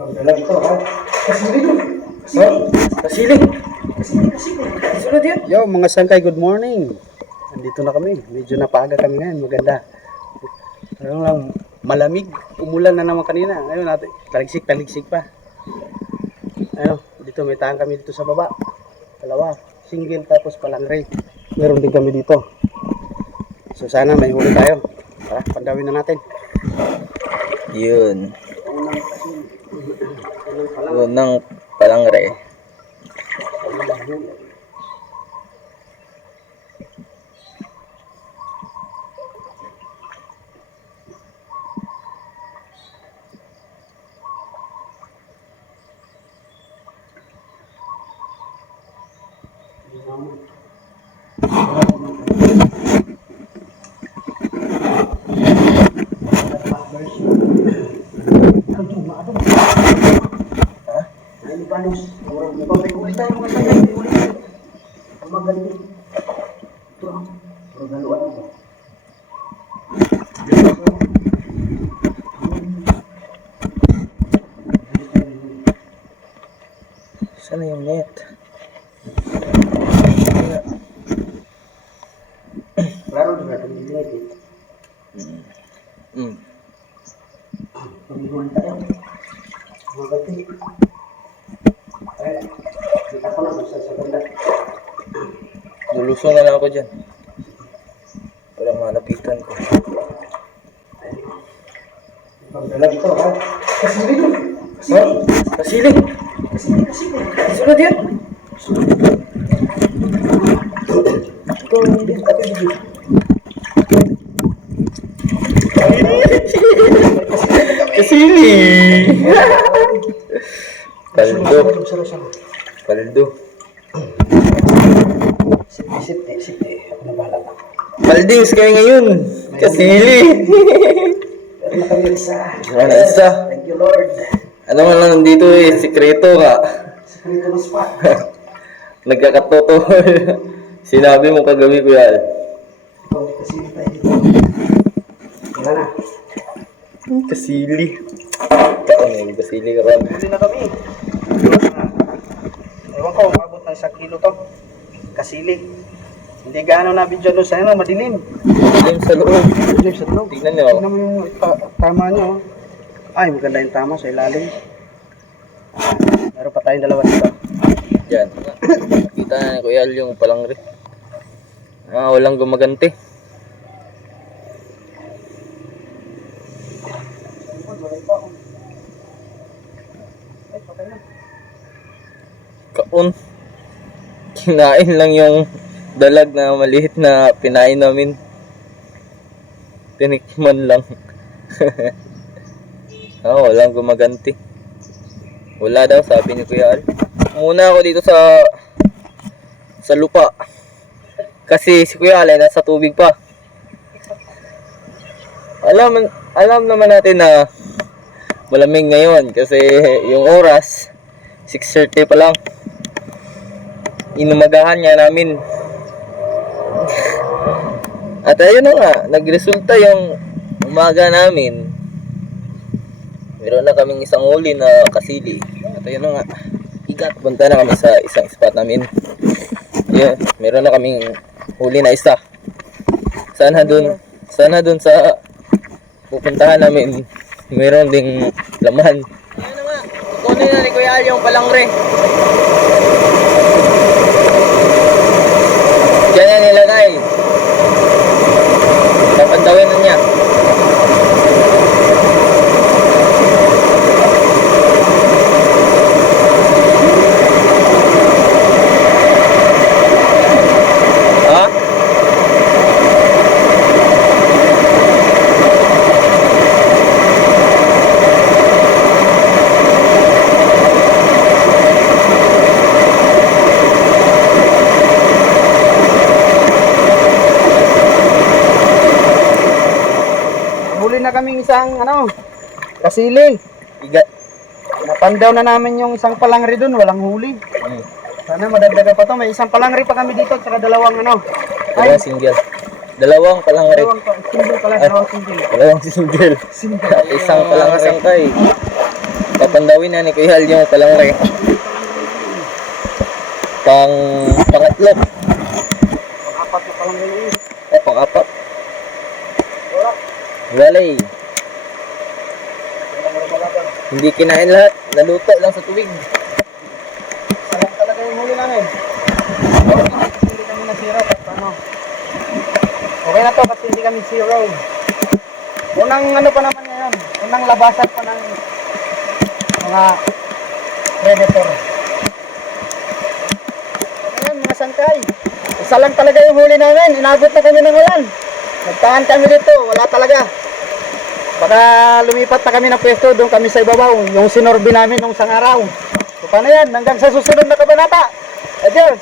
Magdala ito, ha? Kasilig. Kasilig. Sunod yan. Yo, mga sangkay, good morning. Nandito na kami. Medyo napaga kami ngayon. Maganda. Ano lang, malamig. Umulan na naman kanina. Ngayon natin, taligsik pa. Ano, dito may tahan kami dito sa baba. Dalawa. Single tapos palangray. Meron din kami dito. So sana may huli tayo. Tara, pandawin na natin. Yun. Unang palangre. Sana yung net? Klaro na natin dito eh. Pag-iwan tayo. Magati. Eh, kita ko lang sa ganda. Lulusong na lang ako dyan. Para malapitan ko. Magdala ito, ha? Kasilig. Kasilig. Sunod yan. Ito, hindi. Kasili! Paldo. Paldo. Sipti. Ako na bahala pa. Paldings kayo ngayon. Kasili. Pero na kami isa. Ano isa? Thank you, Lord. Ano man lang dito eh, sikreto ka. Secret na spot. Nagkakatotoo. Sinabi mo kagabi ko yan. Ikaw, kasilig tayo dito. Wala na. Kasili. Ano, kasili ka ba? Huli na kami. Ewan ko, umabot ng 1 kilo to. Kasili. Hindi gaano na video doon sa ano, madilim. Dilim sa loob. Madilim sa loob. Tingnan nyo. Tingnan mo yung tama nyo. Ay, maganda yung tama sa ilalim. Meron pa tayong dalawa dito. Yan. Kita na ni Kuya Al yung palangre. Walang gumaganti. Kaon. Kinain lang yung dalag na maliit na pinain namin. Tinikman lang. Walang gumaganti. Wala daw, sabi ni Kuya Al. Muna ako dito sa lupa. Kasi si Kuya Al ay nasa tubig pa. Alam naman natin na malamig ngayon kasi yung oras 6:30 pa lang. Inumagahan niya namin. At ayun na nga, nagresulta yung umaga namin. Meron na kaming isang huli na kasili. At ayun na nga, igat. Punta na kami sa isang spot namin. Ayun, meron na kaming huli na isa. Sana dun sa pupuntahan namin, meron ding laman. Ayun na nga, kunin na ni Kuya Al yung palangre. Diyan yan nilagay. Papandawin na niya. Na kaming isang kasili. Igat. Napandaw na namin yung isang palangri doon, walang huli. Sana madagdagan pa to. May isang palangri pa kami dito, tsaka dalawang Dalawang single. Dalawang palangre. Single pala, dalawang single. Dalawang single. Isang palangre sangkay. Tatandawin na ni Kuya Hal yung palangre. Pangatlo. Apat na palang yun. Pang-apat. Wala. Walay. Wala mo malaban. Hindi kinain lahat. Naluto lang sa tubig. Sayang talaga yung huli namin. Kasi hindi kami na-zero. Paano? Okay na to kasi hindi kami zero. Unang ano pa naman ngayon. Unang labasan pa ng mga predator. Ayan mga sangkay. Isa lang talaga yung huli namin. Inabot na kami ng ulan. Nagtahan kami dito. Wala talaga. Baka lumipat na kami ng pwesto. Doon kami sa ibabaw. Yung sinorbi namin nung isang araw. So paano yan? Hanggang sa susunod na kabanata. Adios!